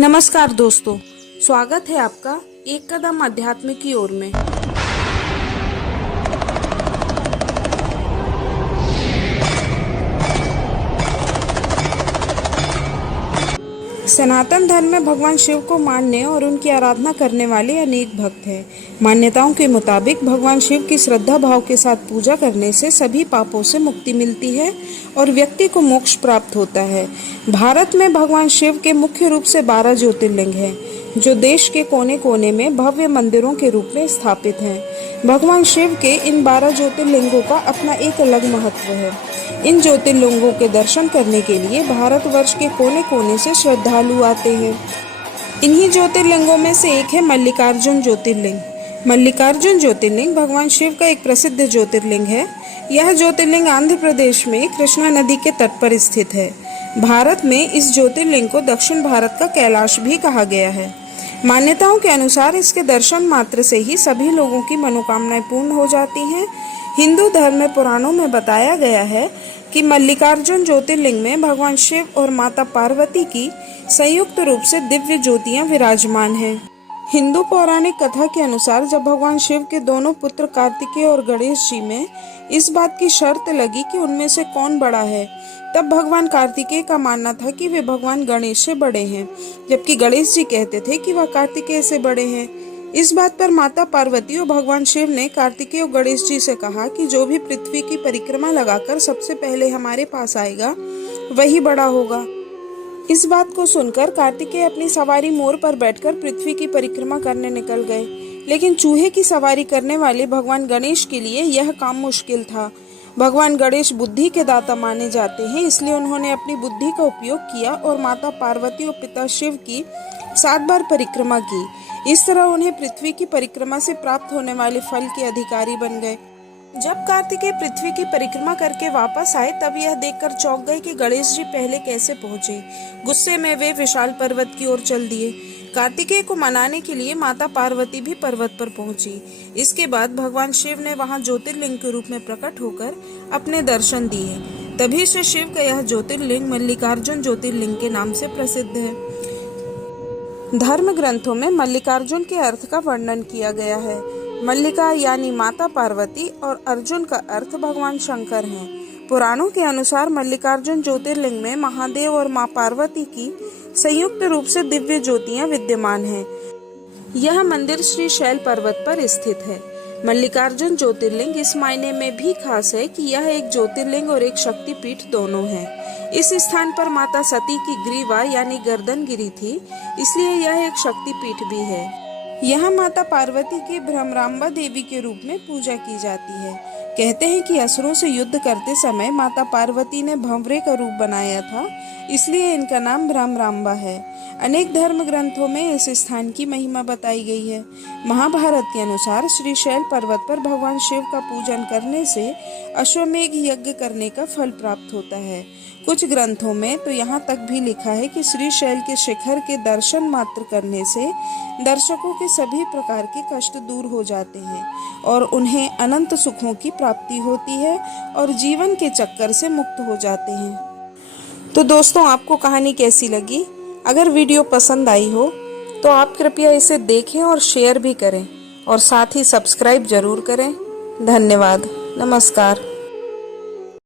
नमस्कार दोस्तों, स्वागत है आपका एक कदम अध्यात्म की ओर में। सनातन धर्म में भगवान शिव को मानने और उनकी आराधना करने वाले अनेक भक्त हैं। मान्यताओं के मुताबिक भगवान शिव की श्रद्धा भाव के साथ पूजा करने से सभी पापों से मुक्ति मिलती है और व्यक्ति को मोक्ष प्राप्त होता है। भारत में भगवान शिव के मुख्य रूप से 12 ज्योतिर्लिंग हैं, जो देश के कोने कोने में भव्य मंदिरों के रूप में स्थापित हैं। भगवान शिव के इन 12 ज्योतिर्लिंगों का अपना एक अलग महत्व है। इन ज्योतिर्लिंगों के दर्शन करने के लिए भारतवर्ष के कोने कोने से श्रद्धालु आते हैं। इन्हीं ज्योतिर्लिंगों में से एक है मल्लिकार्जुन ज्योतिर्लिंग। मल्लिकार्जुन ज्योतिर्लिंग भगवान शिव का एक प्रसिद्ध ज्योतिर्लिंग है। यह ज्योतिर्लिंग आंध्र प्रदेश में कृष्णा नदी के तट पर स्थित है। भारत में इस ज्योतिर्लिंग को दक्षिण भारत का कैलाश भी कहा गया है। मान्यताओं के अनुसार इसके दर्शन मात्र से ही सभी लोगों की मनोकामनाएं पूर्ण हो जाती हैं। हिंदू धर्म में पुराणों में बताया गया है कि मल्लिकार्जुन ज्योतिर्लिंग में भगवान शिव और माता पार्वती की संयुक्त रूप से दिव्य ज्योतियां विराजमान हैं। हिंदू पौराणिक कथा के अनुसार जब भगवान शिव के दोनों पुत्र कार्तिकेय और गणेश जी में इस बात की शर्त लगी कि उनमें से कौन बड़ा है, तब भगवान कार्तिकेय का मानना था कि वे भगवान गणेश से बड़े हैं, जबकि गणेश जी कहते थे कि वह कार्तिकेय से बड़े हैं। इस बात पर माता पार्वती और भगवान शिव ने कार्तिकेय और गणेश जी से कहा कि जो भी पृथ्वी की परिक्रमा लगाकर सबसे पहले हमारे पास आएगा वही बड़ा होगा। इस बात को सुनकर कार्तिकेय अपनी सवारी मोर पर बैठकर पृथ्वी की परिक्रमा करने निकल गए, लेकिन चूहे की सवारी करने वाले भगवान गणेश के लिए यह काम मुश्किल था। भगवान गणेश बुद्धि के दाता माने जाते हैं, इसलिए उन्होंने अपनी बुद्धि का उपयोग किया और माता पार्वती और पिता शिव की 7 बार परिक्रमा की। इस तरह उन्हें पृथ्वी की परिक्रमा से प्राप्त होने वाले फल के अधिकारी बन गए। जब कार्तिकेय पृथ्वी की परिक्रमा करके वापस आए, तब यह देखकर चौंक गए कि गणेश जी पहले कैसे पहुंचे। गुस्से में वे विशाल पर्वत की ओर चल दिए। कार्तिकेय को मनाने के लिए माता पार्वती भी पर्वत पर पहुंची। इसके बाद भगवान शिव ने वहां ज्योतिर्लिंग के रूप में प्रकट होकर अपने दर्शन दिए। तभी से शिव का यह ज्योतिर्लिंग मल्लिकार्जुन ज्योतिर्लिंग के नाम से प्रसिद्ध है। धर्म ग्रंथों में मल्लिकार्जुन के अर्थ का वर्णन किया गया है। मल्लिका यानी माता पार्वती और अर्जुन का अर्थ भगवान शंकर हैं। पुराणों के अनुसार मल्लिकार्जुन ज्योतिर्लिंग में महादेव और मां पार्वती की संयुक्त रूप से दिव्य ज्योतियां विद्यमान हैं। यह मंदिर श्री शैल पर्वत पर स्थित है। मल्लिकार्जुन ज्योतिर्लिंग इस मायने में भी खास है कि यह एक ज्योतिर्लिंग और एक शक्तिपीठ दोनों है। इस स्थान पर माता सती की ग्रीवा यानी गर्दन गिरी थी, इसलिए यह एक शक्तिपीठ भी है। यहाँ माता पार्वती की भ्रमरांबा देवी के रूप में पूजा की जाती है। कहते हैं कि असुरों से युद्ध करते समय माता पार्वती ने भंवरे का रूप बनाया था, इसलिए इनका नाम भ्रमरांबा है। अनेक धर्म ग्रंथों में इस स्थान की महिमा बताई गई है। महाभारत के अनुसार श्री शैल पर्वत पर भगवान शिव का पूजन करने से अश्वमेघ यज्ञ करने का फल प्राप्त होता है। कुछ ग्रंथों में तो यहाँ तक भी लिखा है कि श्री शैल के शिखर के दर्शन मात्र करने से दर्शकों के सभी प्रकार के कष्ट दूर हो जाते हैं और उन्हें अनंत सुखों की प्राप्ति होती है और जीवन के चक्कर से मुक्त हो जाते हैं। तो दोस्तों, आपको कहानी कैसी लगी? अगर वीडियो पसंद आई हो तो आप कृपया इसे देखें और शेयर भी करें और साथ ही सब्सक्राइब जरूर करें। धन्यवाद। नमस्कार।